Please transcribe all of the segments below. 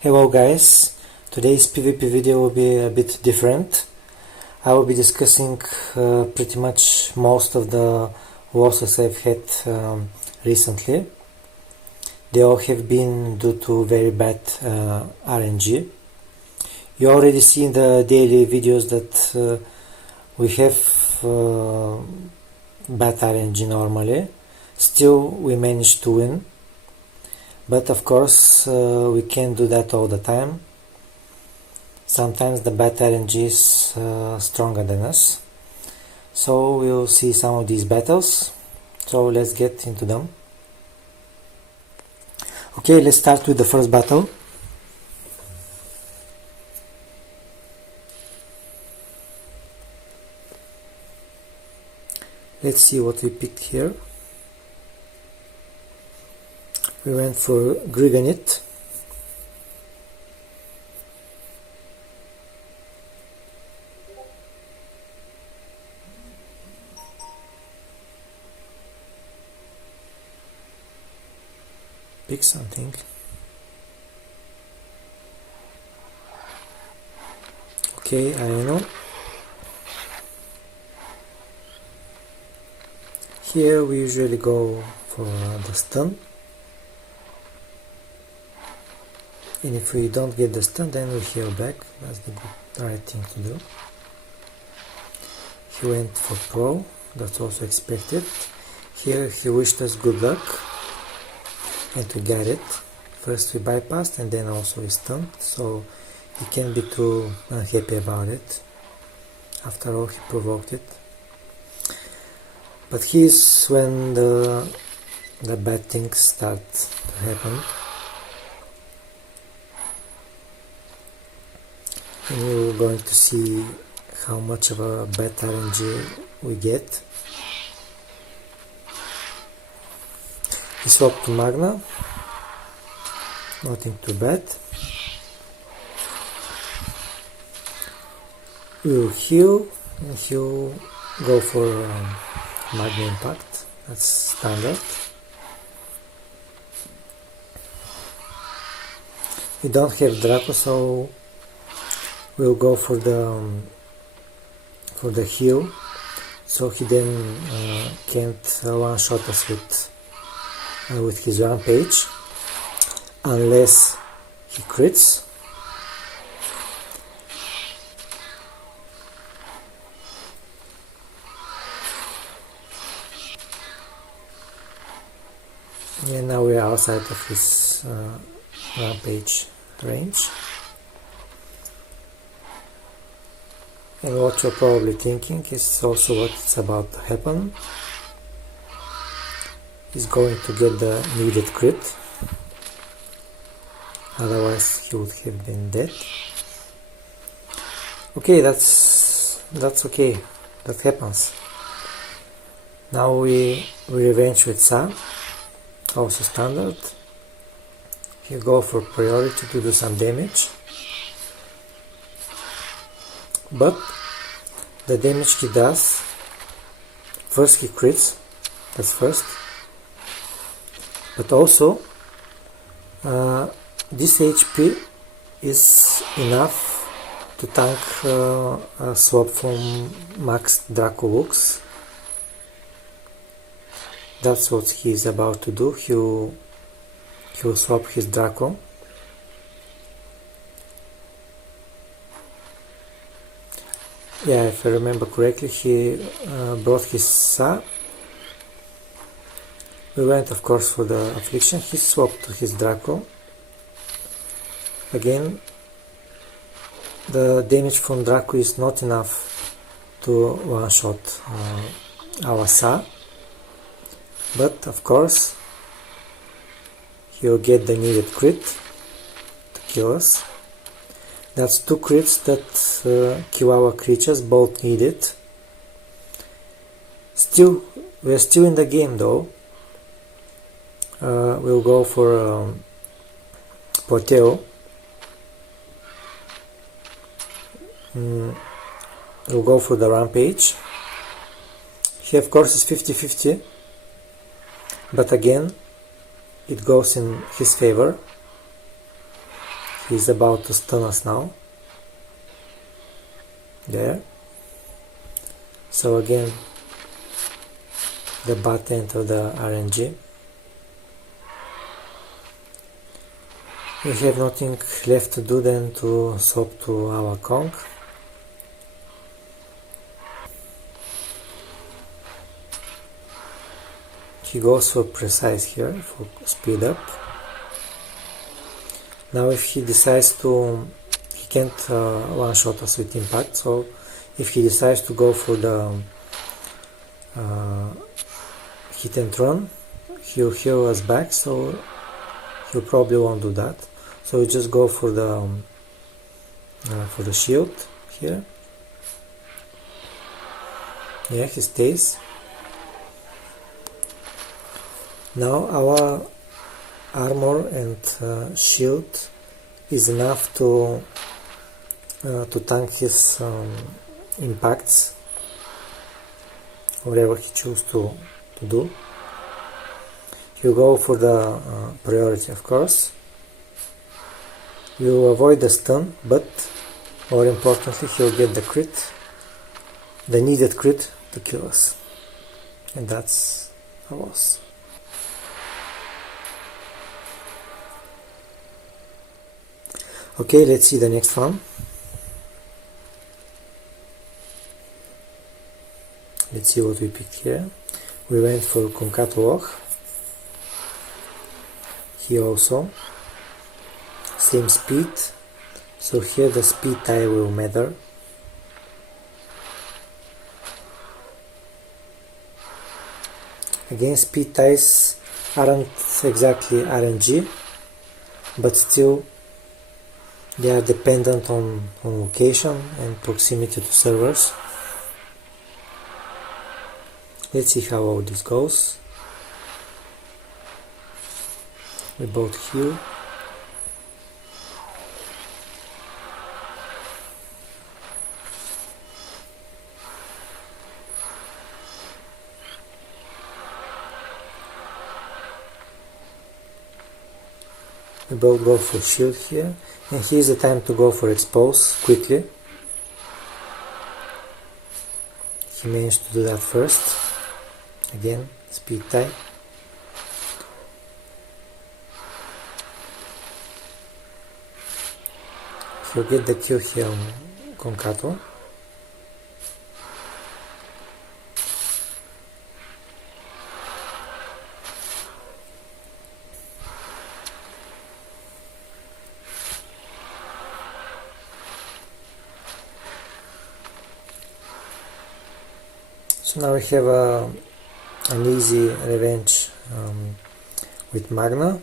Hello guys, today's PvP video will be a bit different. I will be discussing pretty much most of the losses I've had recently. They all have been due to very bad RNG. You already see in the daily videos that we have bad RNG normally. Still we manage to win. But of course we can't do that all the time. Sometimes the bad RNG is stronger than us. So we'll see some of these battles. So let's get into them. Okay, let's start with the first battle. Let's see what we picked here. We went for Griganit. Pick something. Okay, I know. Here we usually go for the stun. And if we don't get the stun, then we heal back. That's the right thing to do. He went for pro. That's also expected. Here he wished us good luck. And we got it. First we bypassed and then also we stunned. So he can't be too unhappy about it. After all, he provoked it. But here's when the bad things start to happen. And you're going to see how much of a bad RNG we get. He swapped to Magna. Nothing too bad. We'll heal and he'll go for Magna Impact. That's standard. We don't have Draco, so we'll go for the heal, so he then can't one-shot us with his rampage, unless he crits. And now we're outside of his rampage range. And what you're probably thinking is also what's about to happen. He's going to get the needed crit. Otherwise he would have been dead. Okay, that's okay. That happens. Now we revenge with Sa. Also standard. You go for priority to do some damage. But the damage he does, first he crits, that's first, but also this HP is enough to tank a swap from Max Draco Lux. That's what he's about to do. He'll swap his Draco. Yeah, if I remember correctly, he brought his Sa. We went, of course, for the Affliction. He swapped to his Draco. Again, the damage from Draco is not enough to one-shot our Sa. But, of course, he'll get the needed crit to kill us. That's two crits that kill our creatures, both needed. We're still in the game though. We'll go for Porteo. We'll go for the Rampage. He of course is 50-50, but again it goes in his favor. He's about to stun us now. There. So again, the bad end of the RNG. We have nothing left to do than to swap to our Kong. He goes for precise here, for speed up. Now if he decides to, he can't one-shot us with impact, so if he decides to go for the hit and run, he'll heal us back, so he probably won't do that. So we just go for the shield here. Yeah, he stays. Now our armor and shield is enough to tank his impacts, whatever he chooses to do. You go for the priority, of course. You avoid the stun, but more importantly, he'll get the crit, the needed crit to kill us. And that's a loss. Okay, let's see the next one. Let's see what we picked here. We went for Concato. Here also same speed, so here the speed tie will matter. Again, speed ties aren't exactly RNG, but still they are dependent on location and proximity to servers. Let's see how all this goes. We both heal. We both go for shield here, and here's the time to go for expose quickly. He managed to do that first. Again, speed tie. He'll get the kill here on Concato. So now we have an easy revenge with Magna.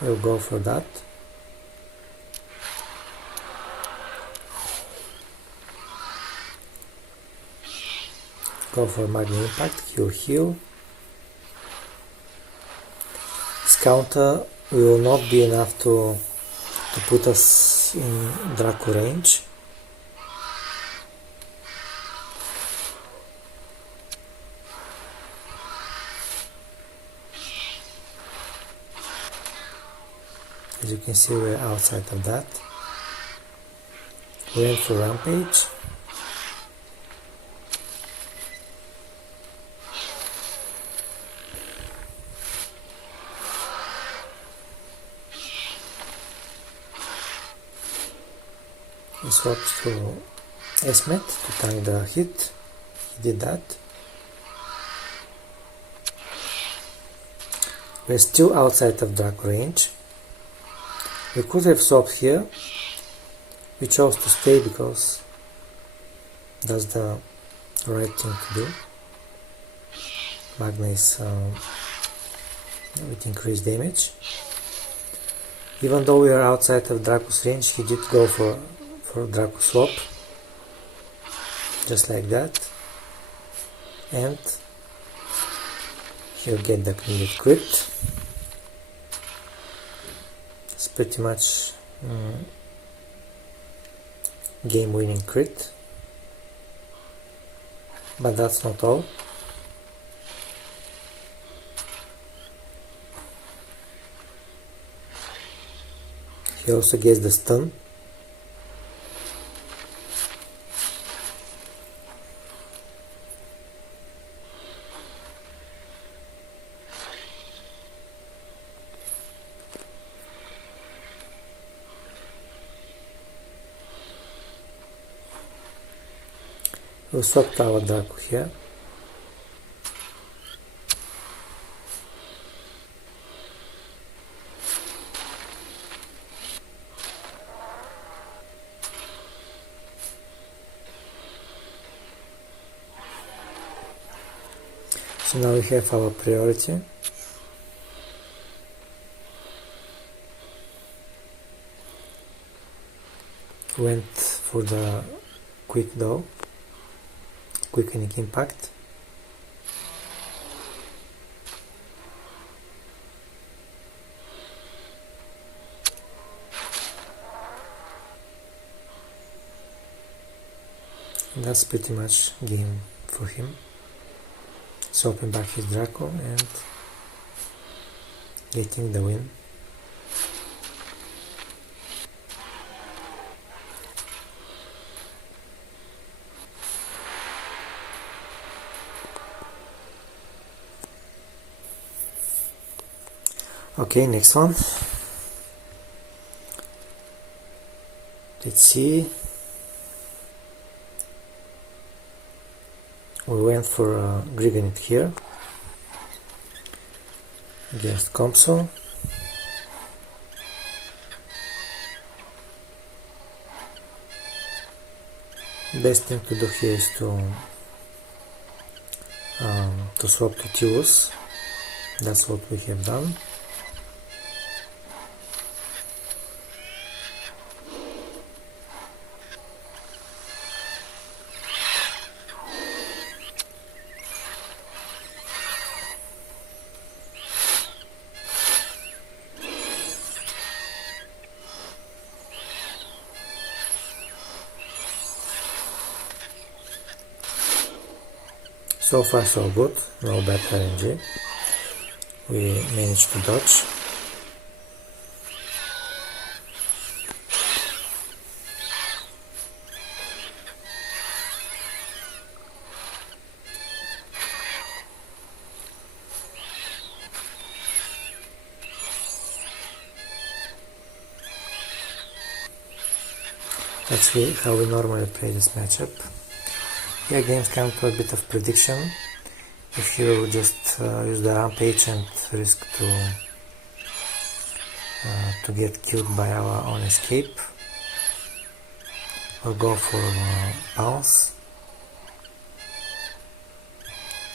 We'll go for that. Go for Magna Impact, he'll heal. This counter will not be enough to put us in Draco range. As you can see, we're outside of that. We went for Rampage. He swaps to Esmet to tank the hit. He did that. We're still outside of Draco range. We could have swapped here. We chose to stay because that's the right thing to do. Magna is with increased damage. Even though we are outside of Draco's range, he did go for Draco swap, just like that, and he'll get the needed crit. It's pretty much game winning crit, but that's not all. He also gets the stun. We'll swap our Draco here. So now we have our priority. Went for the quick though, quickening impact. And that's pretty much game for him. Swapping back his Draco and getting the win. Okay, next one. Let's see. We went for a Griganite here against Compso. Best thing to do here is to swap to Tilus. That's what we have done. So far so good, no bad RNG. We managed to dodge. Let's see how we normally play this matchup. Here games come to a bit of prediction. If you just use the rampage and risk to get killed by our own escape, or go for bounce.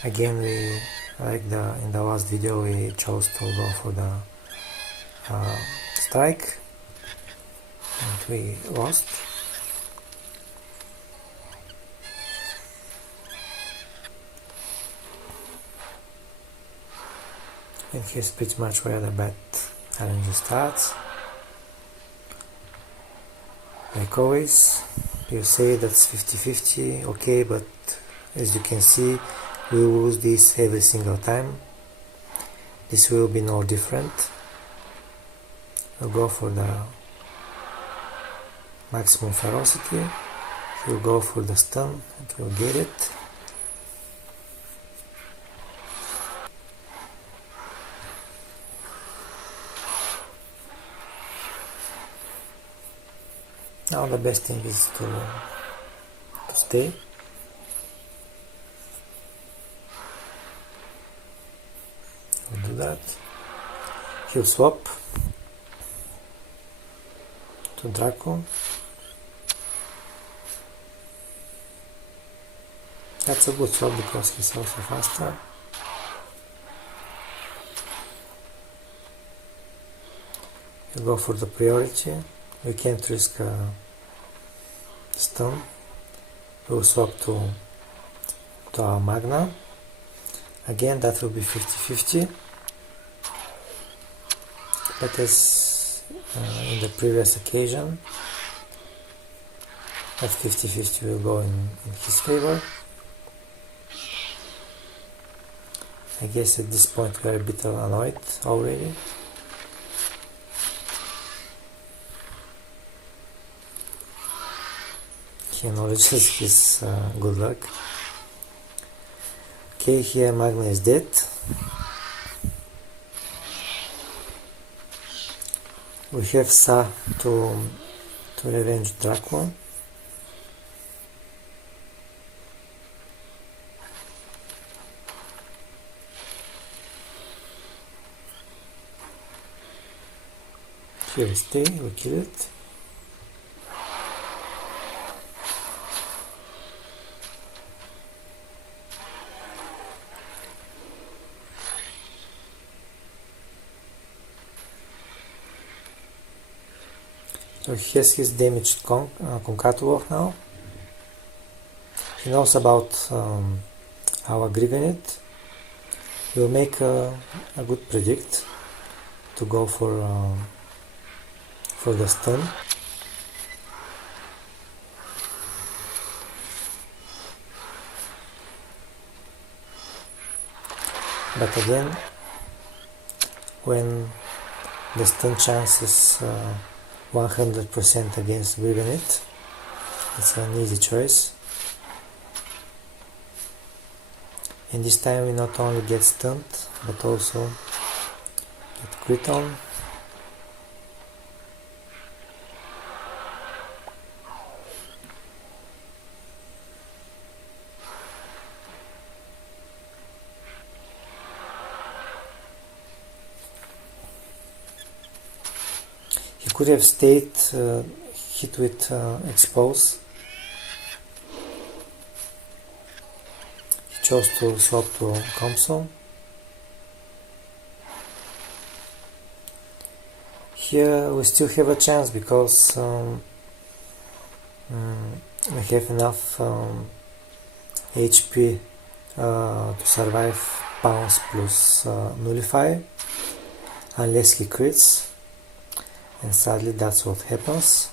Again, we in the last video we chose to go for the strike, and we lost. And here's pretty much where the bad RNG starts. Like always, you say that's 50-50, okay, but as you can see, we lose this every single time. This will be no different. We'll go for the maximum ferocity. We'll go for the stun and we'll get it. Now the best thing is to stay. We'll do that. He'll swap to Draco. That's a good swap because he's also faster. He'll go for the priority. We can't risk a stun. We'll swap to our Magna. Again, that will be 50-50. But as in the previous occasion, that 50-50 will go in his favor. I guess at this point we are a bit annoyed already. he acknowledges his good luck. Okay, here Magma is dead. We have Sa to revenge Draco. Here we stay, we kill it. So he has his damaged Concatenate now. He knows about our Grivenit. He will make a good predict to go for the stun. But again, when the stun chance is 100% against Grivenit, it's an easy choice. And this time we not only get stunned, but also get crit on. He could have stayed hit with expose. He chose to swap to Compson. Here we still have a chance because we have enough HP to survive Pounce plus Nullify, unless he crits. And sadly that's what happens.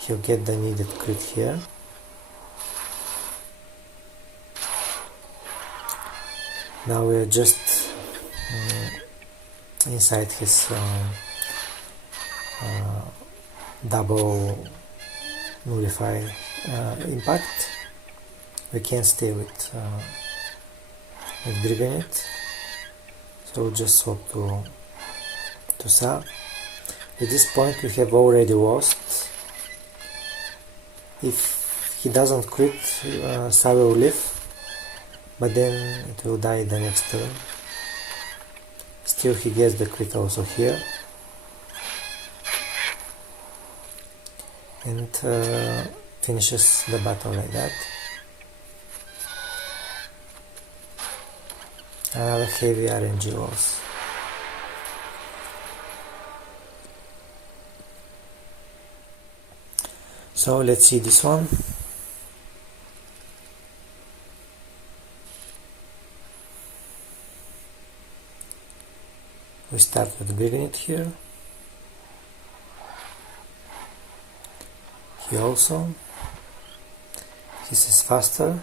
He'll get the needed crit here. Now we're just inside his double Nullify impact. We can't stay with Grivenit, so we'll just swap to Sa. At this point we have already lost. If he doesn't crit, Sa will live, but then it will die the next turn. Still he gets the crit also here. And finishes the battle like that. Another heavy RNG loss. So let's see this one. We start with Grivenit here. He also. This is faster.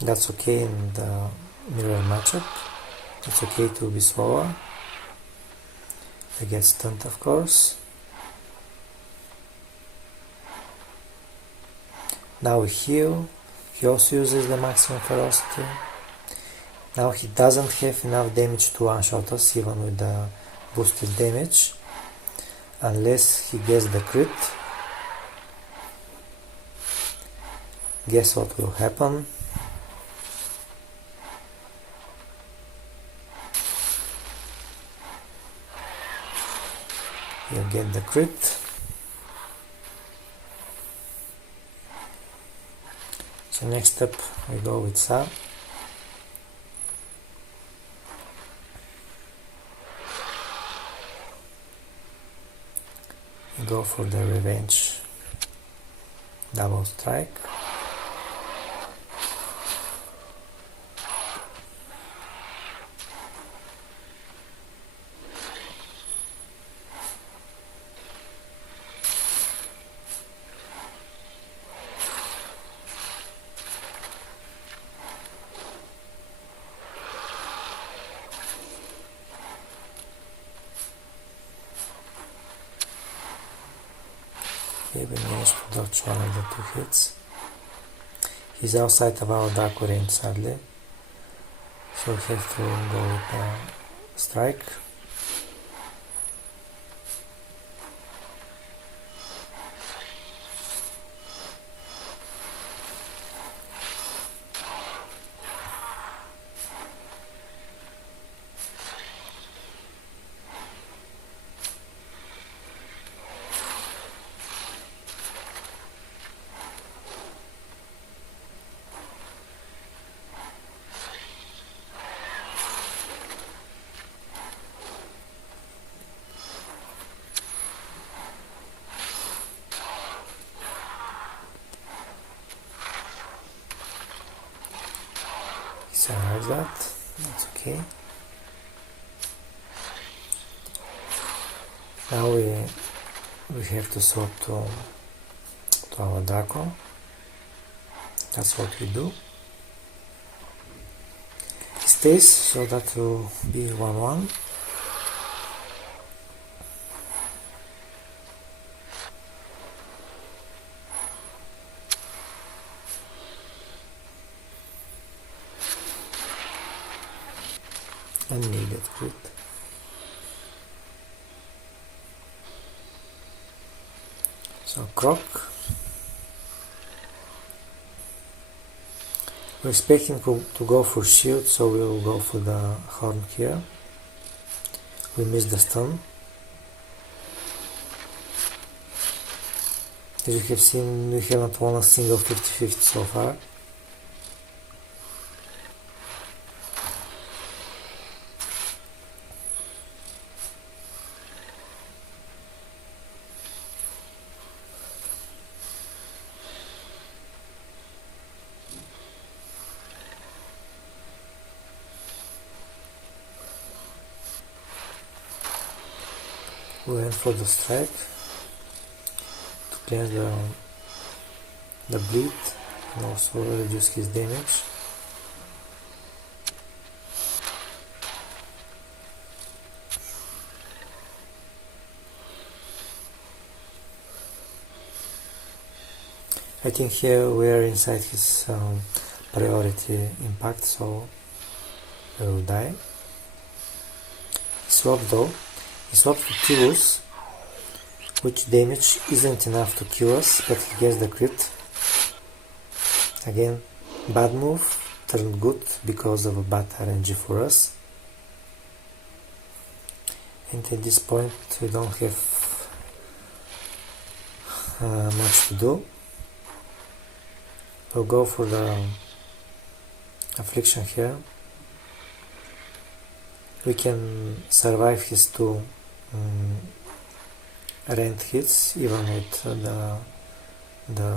That's okay in the mirror matchup. It's okay to be slower. I get stunned, of course. Now we heal. He also uses the maximum ferocity. Now he doesn't have enough damage to one-shot us even with the boosted damage, unless he gets the crit. Guess what will happen? You get the crit. So next up we go with Sa. We go for the revenge double strike. Okay, we managed to dodge one of the 2 hits. He's outside of our Daco range, sadly, so we have to go with a strike. Survive that, that's okay. Now we have to swap to our Daco. That's what we do. He stays, so that will be 1-1. And needed crit. So croc. We're expecting to go for shield, so we will go for the horn here. We missed the stun. As you have seen, we haven't won a single 50-50 so far. We went for the strike to clear the bleed and also reduce his damage. I think here we are inside his priority impact, so he will die. Swap though. He swaps to kill us, which damage isn't enough to kill us, but he gets the crit. Again, bad move, turned good because of a bad RNG for us. And at this point we don't have much to do. We'll go for the affliction here. We can survive his 2 rend hits even with the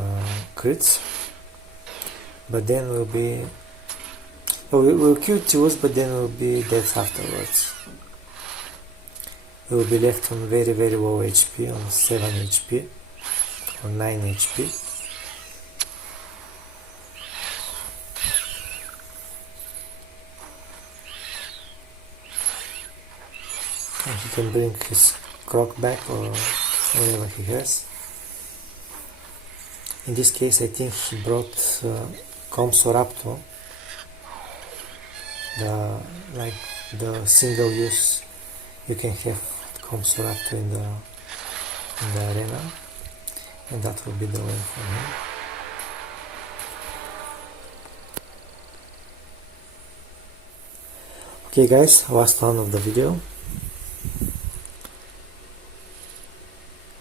crits, but then we'll kill Tius, but then we'll be dead afterwards. We will be left on very low HP, on 7 HP or 9 HP. And he can bring his croc back or whatever he has. In this case I think he brought Compsoraptor, the single use you can have Compsoraptor in the arena, and that will be the win for him. Okay guys, last one of the video.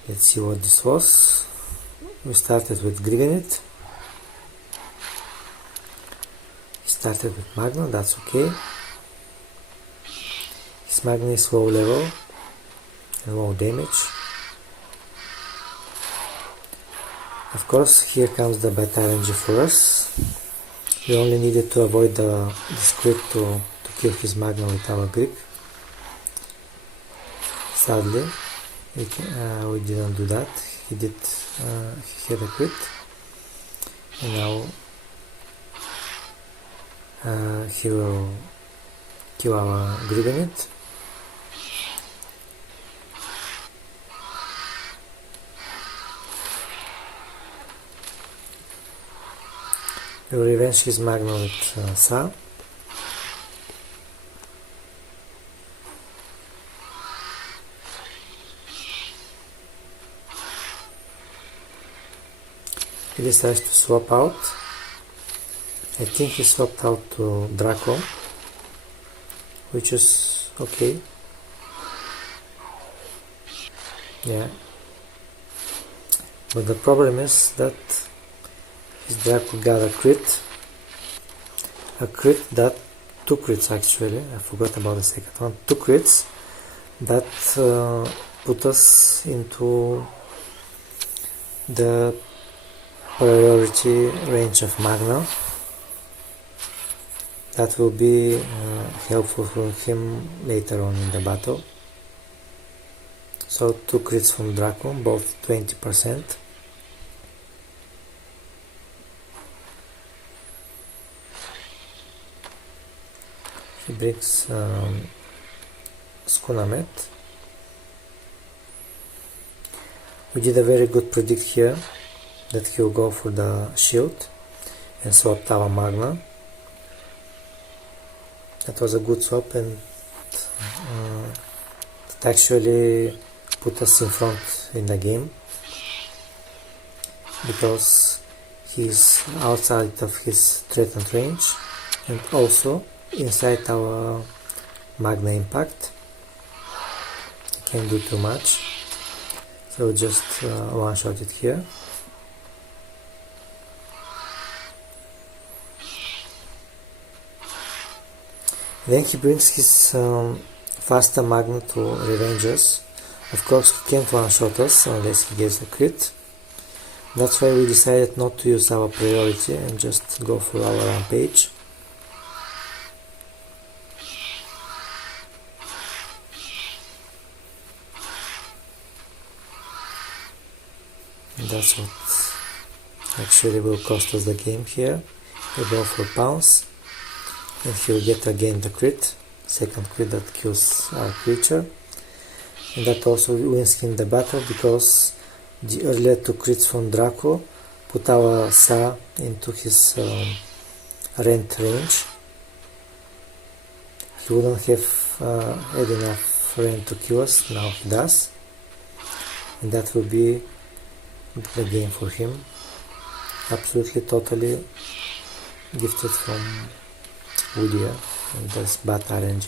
Let's see what this was. We started with Griganit. He started with Magna, that's okay. His Magna is low level and low damage. Of course, here comes the Bad RNG for us. We only needed to avoid this crit to kill his Magna with our grip. Sadly, we didn't do that. He had a crit, and now he will kill our Griganit. He will revenge his Magna with Sa. He decides to swap out. I think he swapped out to Draco, which is okay. Yeah. But the problem is that his Draco got a crit. A crit that, two crits actually, I forgot about the second one. Two crits that put us into the priority range of Magna. That will be helpful for him later on in the battle. So two crits from Draco, both 20%. He brings Skunamet. We did a very good predict here that he'll go for the shield and swap our Magna. That was a good swap, and it actually put us in front in the game because he's outside of his threatened range and also inside our Magna impact. He can't do too much, so just one-shot it here. Then he brings his faster Magna to revenge us. Of course he can't one-shot us unless he gets a crit. That's why we decided not to use our priority and just go for our rampage. And that's what actually will cost us the game here. We go for pounce. And he will get again the crit, second crit that kills our creature, and that also wins him the battle because the earlier two crits from Draco put our Sa into his rent range. He wouldn't have had enough rent to kill us, now he does, and that will be the game for him. Absolutely, totally gifted from Woody, and that's Bad RNG.